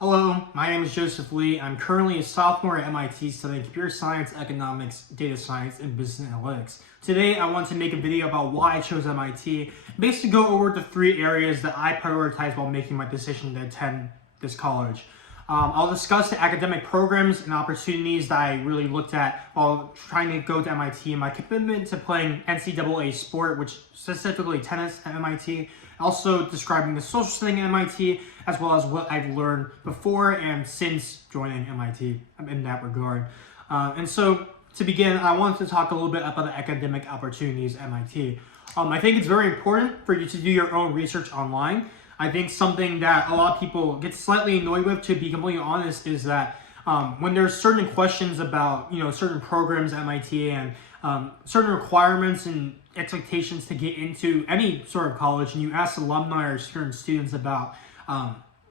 Hello, my name is Joseph Lee. I'm currently a sophomore at MIT studying computer science, economics, data science, and business analytics. Today, I want to make a video about why I chose MIT, basically go over the three areas that I prioritize while making my decision to attend this college. I'll discuss the academic programs and opportunities that I really looked at while trying to go to MIT and my commitment to playing NCAA sport, which specifically tennis at MIT. Also describing the social setting at MIT, as well as what I've learned before and since joining MIT in that regard. And so to begin, I wanted to talk a little bit about the academic opportunities at MIT. I think it's very important for you to do your own research online. I think something that a lot of people get slightly annoyed with, to be completely honest, is that when there's certain questions about certain programs at MIT and certain requirements and expectations to get into any sort of college, and you ask alumni or certain students about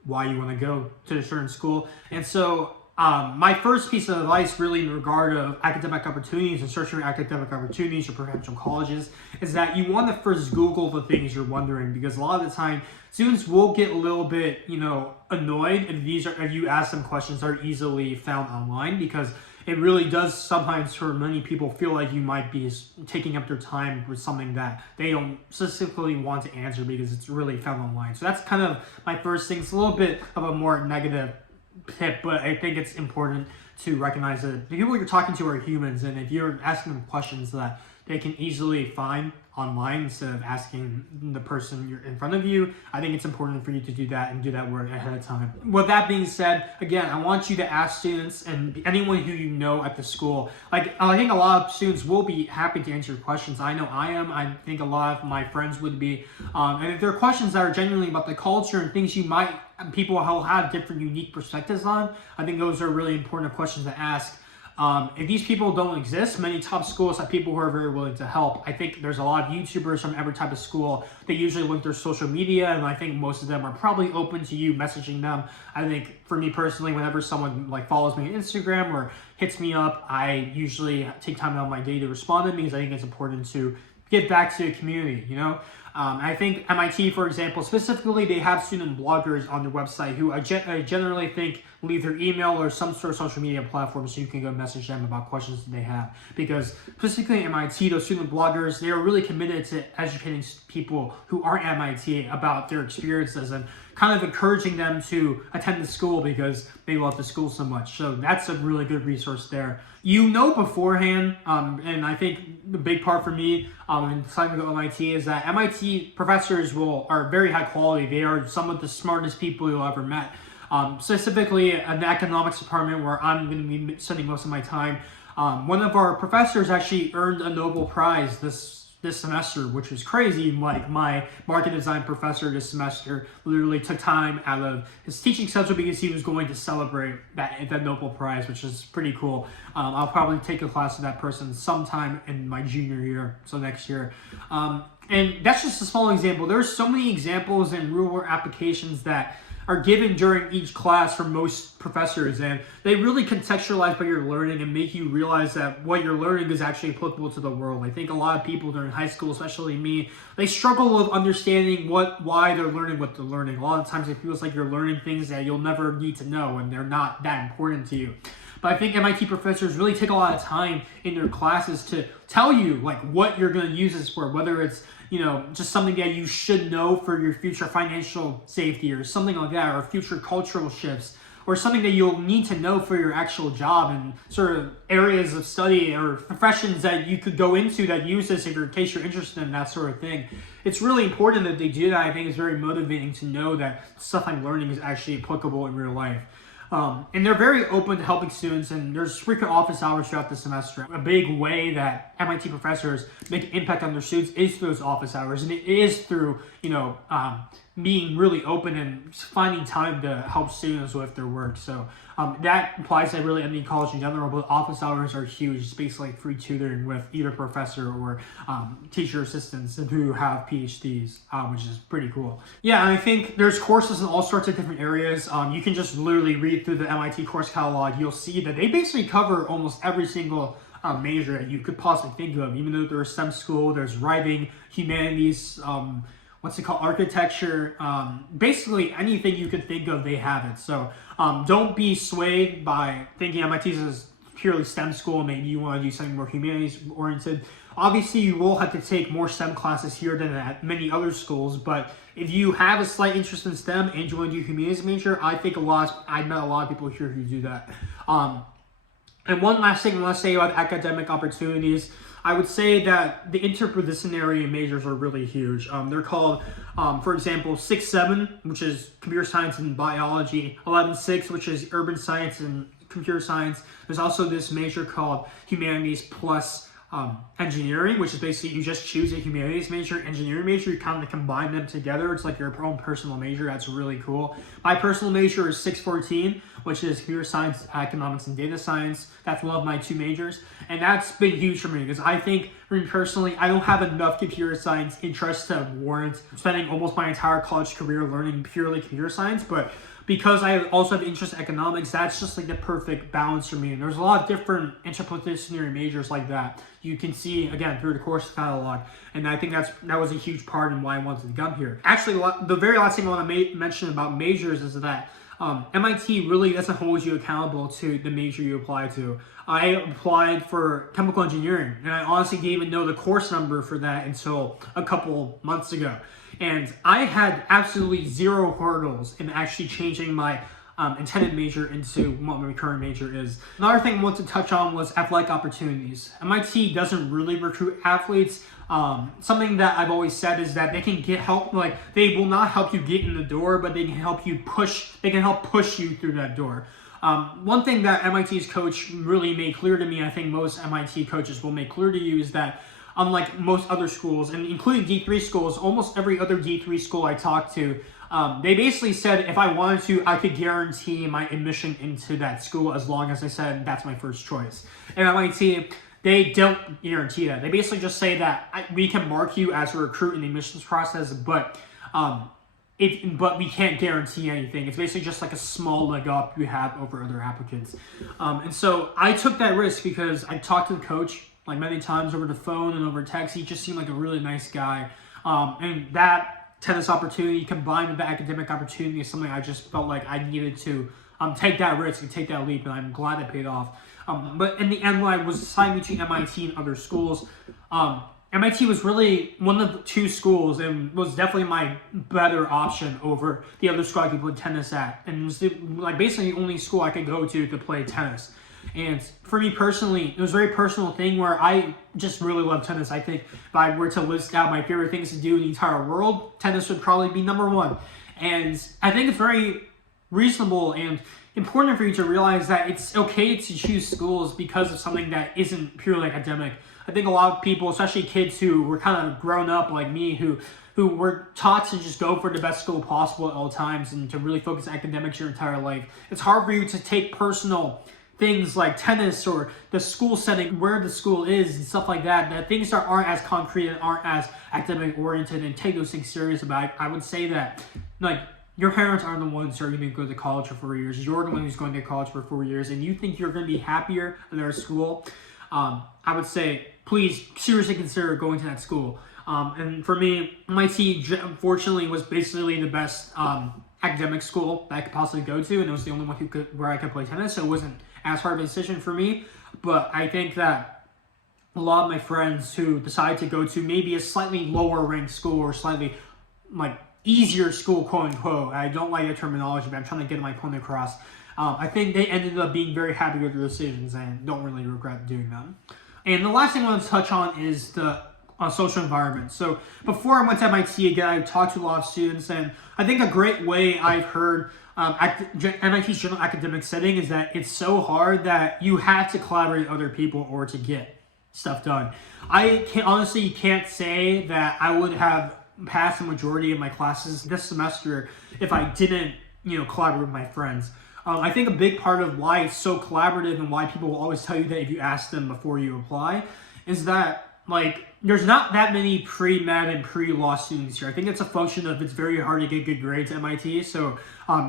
why you want to go to a certain school. And so my first piece of advice really in regard of academic opportunities and searching for academic opportunities or potential colleges is that you want to first Google the things you're wondering, because a lot of the time students will get a little bit annoyed if you ask them questions that are easily found online, because it really does sometimes for many people feel like you might be taking up their time with something that they don't specifically want to answer because it's really found online. So that's kind of my first thing. It's a little bit of a more negative tip, but I think it's important to recognize that the people you're talking to are humans, and if you're asking them questions that they can easily find online instead of asking the person you're in front of you, I think it's important for you to do that and do that work ahead of time. With that being said, again, I want you to ask students and anyone who you know at the school. Like, I think a lot of students will be happy to answer your questions. I know I am. I think a lot of my friends would be. And if there are questions that are genuinely about the culture and things people will have different unique perspectives on, I think those are really important questions to ask. If these people don't exist, many top schools have people who are very willing to help. I think there's a lot of YouTubers from every type of school. They usually link their social media, and I think most of them are probably open to you messaging them. I think for me personally, whenever someone follows me on Instagram or hits me up, I usually take time out of my day to respond to them, because I think it's important to get back to the community, I think MIT, for example, specifically, they have student bloggers on their website who I generally think leave their email or some sort of social media platform so you can go message them about questions that they have. Because specifically at MIT, those student bloggers, they are really committed to educating people who aren't at MIT about their experiences and kind of encouraging them to attend the school because they love the school so much. So that's a really good resource there. Beforehand, and I think the big part for me in deciding to go to MIT is that MIT professors are very high quality. They are some of the smartest people you'll ever met. Specifically in the economics department, where I'm going to be spending most of my time, one of our professors actually earned a Nobel Prize this semester, which was crazy. Like, my market design professor this semester literally took time out of his teaching schedule because he was going to celebrate that Nobel Prize, which is pretty cool. I'll probably take a class with that person sometime in my junior year, so next year. And that's just a small example. There's so many examples and real-world applications that are given during each class from most professors, and they really contextualize what you're learning and make you realize that what you're learning is actually applicable to the world. I think a lot of people during high school, especially me, they struggle with understanding why they're learning what they're learning. A lot of times it feels like you're learning things that you'll never need to know and they're not that important to you. But I think MIT professors really take a lot of time in their classes to tell you what you're going to use this for, whether it's just something that you should know for your future financial safety or something like that, or future cultural shifts, or something that you'll need to know for your actual job and sort of areas of study or professions that you could go into that use this in case you're interested in that sort of thing. It's really important that they do that. I think it's very motivating to know that stuff I'm learning is actually applicable in real life. And they're very open to helping students, and there's frequent office hours throughout the semester. A big way that MIT professors make an impact on their students is through those office hours, and it is through, being really open and finding time to help students with their work. So that applies to really any college in general, but office hours are huge. It's basically free tutoring with either professor or teacher assistants who have PhDs, which is pretty cool. Yeah, and I think there's courses in all sorts of different areas. You can just literally read through the MIT course catalog. You'll see that they basically cover almost every single major that you could possibly think of. Even though they're a STEM school, there's writing, humanities, what's it called, architecture, basically anything you could think of, they have it. So don't be swayed by thinking MIT is purely STEM school. Maybe you want to do something more humanities oriented. Obviously, you will have to take more STEM classes here than at many other schools, but if you have a slight interest in STEM and you want to do humanities major, I think I met a lot of people here who do that. And one last thing I want to say about academic opportunities, I would say that the interdisciplinary majors are really huge. They're called, for example, 6-7, which is computer science and biology, 11-6, which is urban science and computer science. There's also this major called humanities plus engineering, which is basically you just choose a humanities major, engineering major, you kind of combine them together. It's like your own personal major. That's really cool. My personal major is 614, which is computer science, economics, and data science. That's one of my 2 majors, and that's been huge for me because I think, for me personally, I don't have enough computer science interest to warrant spending almost my entire college career learning purely computer science, but because I also have interest in economics, that's just like the perfect balance for me. And there's a lot of different interdisciplinary majors like that you can see, again, through the course catalog. And I think that was a huge part in why I wanted to come here. Actually, the very last thing I want to mention about majors is that MIT really doesn't hold you accountable to the major you apply to. I applied for chemical engineering, and I honestly didn't even know the course number for that until a couple months ago. And I had absolutely 0 hurdles in actually changing my intended major into what my current major is. Another thing I want to touch on was athletic opportunities. MIT doesn't really recruit athletes. Something that I've always said is that they can get help, like they will not help you get in the door, but they can help you push, they can help push you through that door. One thing that MIT's coach really made clear to me, I think most MIT coaches will make clear to you, is that unlike most other schools, and including D3 schools, almost every other D3 school I talked to, they basically said if I wanted to, I could guarantee my admission into that school as long as I said that's my first choice. And at MIT, they don't guarantee that. They basically just say that we can mark you as a recruit in the admissions process, but we can't guarantee anything. It's basically just like a small leg up you have over other applicants. And so I took that risk because I talked to the coach like many times over the phone and over text. He just seemed like a really nice guy. And that tennis opportunity combined with the academic opportunity is something I just felt like I needed to take that risk and take that leap, and I'm glad it paid off. But in the end, when I was deciding between MIT and other schools, MIT was really one of the 2 schools and was definitely my better option over the other school I could play tennis at. And it was basically the only school I could go to play tennis. And for me personally, it was a very personal thing where I just really love tennis. I think if I were to list out my favorite things to do in the entire world, tennis would probably be number 1. And I think it's very reasonable and important for you to realize that it's okay to choose schools because of something that isn't purely academic. I think a lot of people, especially kids who were kind of grown up like me, who were taught to just go for the best school possible at all times and to really focus on academics your entire life, it's hard for you to take personal things like tennis or the school setting, where the school is and stuff like that things that aren't as concrete and aren't as academic oriented, and take those things serious about. I would say that, like, your parents are the ones who are going to go to college for 4 years. You're the one who's going to college for 4 years, and you think you're going to be happier in their school. I would say, please seriously consider going to that school. And for me, MIT, unfortunately, was basically the best academic school that I could possibly go to, and it was the only one where I could play tennis, so it wasn't as hard of a decision for me. But I think that a lot of my friends who decide to go to maybe a slightly lower ranked school or slightly like easier school, quote unquote, I don't like the terminology, but I'm trying to get my point across, I think they ended up being very happy with their decisions and don't really regret doing them. And the last thing I want to touch on is the social environment. So before I went to MIT, again, I talked to a lot of students, and I think a great way I've heard MIT's general academic setting is that it's so hard that you have to collaborate with other people or to get stuff done. I honestly can't say that I would have passed the majority of my classes this semester if I didn't, collaborate with my friends. I think a big part of why it's so collaborative and why people will always tell you that if you ask them before you apply is that, there's not that many pre-med and pre-law students here. I think it's a function of it's very hard to get good grades at MIT. So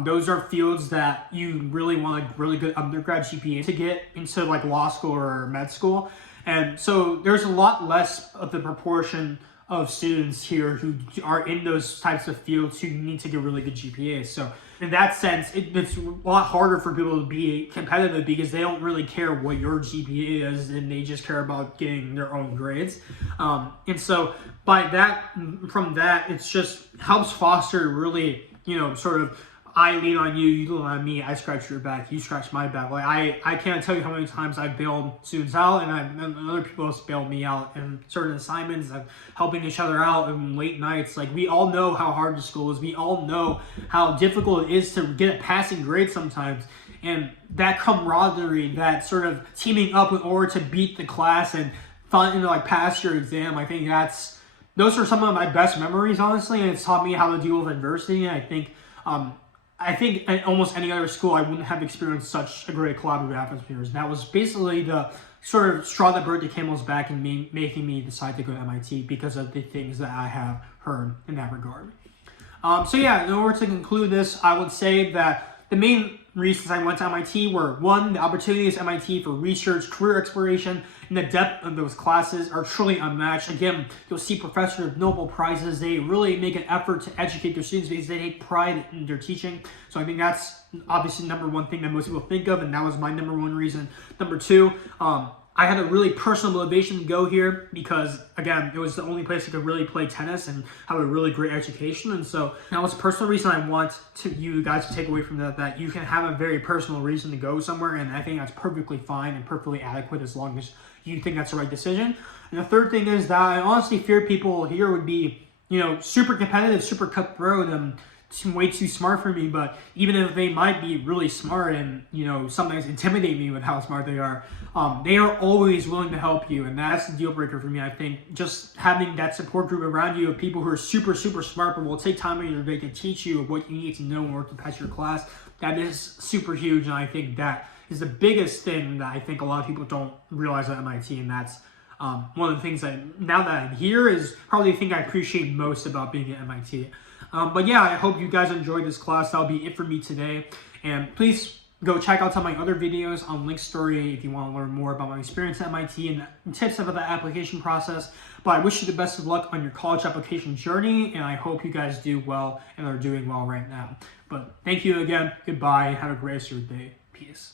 those are fields that you really want a really good undergrad GPA to get into law school or med school. And so there's a lot less of the proportion of students here who are in those types of fields who need to get really good GPAs. So in that sense, it's a lot harder for people to be competitive because they don't really care what your GPA is, and they just care about getting their own grades. And so from that, it's just helps foster really, sort of, I lean on you, you lean on me, I scratch your back, you scratch my back. Like I can't tell you how many times I've bailed students out, and other people have bailed me out in certain assignments, of helping each other out in late nights. Like, we all know how hard the school is. We all know how difficult it is to get a passing grade sometimes. And that camaraderie, that sort of teaming up in order to beat the class and like pass your exam, I think those are some of my best memories, honestly, and it's taught me how to deal with adversity. And I think at almost any other school, I wouldn't have experienced such a great collaborative atmosphere. And that was basically the sort of straw that broke the camel's back and making me decide to go to MIT, because of the things that I have heard in that regard. So yeah, in order to conclude this, I would say that the main reasons I went to MIT were, one, the opportunities at MIT for research, career exploration, and the depth of those classes are truly unmatched. Again, you'll see professors with Nobel Prizes. They really make an effort to educate their students because they take pride in their teaching. So I think that's obviously number one thing that most people think of, and that was my number one reason. Number two, I had a really personal motivation to go here because, again, it was the only place I could really play tennis and have a really great education. And so that was a personal reason I want you guys to take away from that you can have a very personal reason to go somewhere. And I think that's perfectly fine and perfectly adequate as long as you think that's the right decision. And the third thing is that I honestly fear people here would be, super competitive, super cutthroat, and way too smart for me. But even if they might be really smart and, sometimes intimidate me with how smart they are always willing to help you. And that's the deal breaker for me. I think just having that support group around you of people who are super, super smart, but will take time in your day to teach you what you need to know in order to pass your class, that is super huge. And I think that is the biggest thing that I think a lot of people don't realize at MIT. And that's one of the things that, now that I'm here, is probably the thing I appreciate most about being at MIT. But yeah, I hope you guys enjoyed this class. That'll be it for me today. And please go check out some of my other videos on Linkstory if you want to learn more about my experience at MIT and tips about the application process. But I wish you the best of luck on your college application journey, and I hope you guys do well and are doing well right now. But thank you again. Goodbye. Have a great rest of your day. Peace.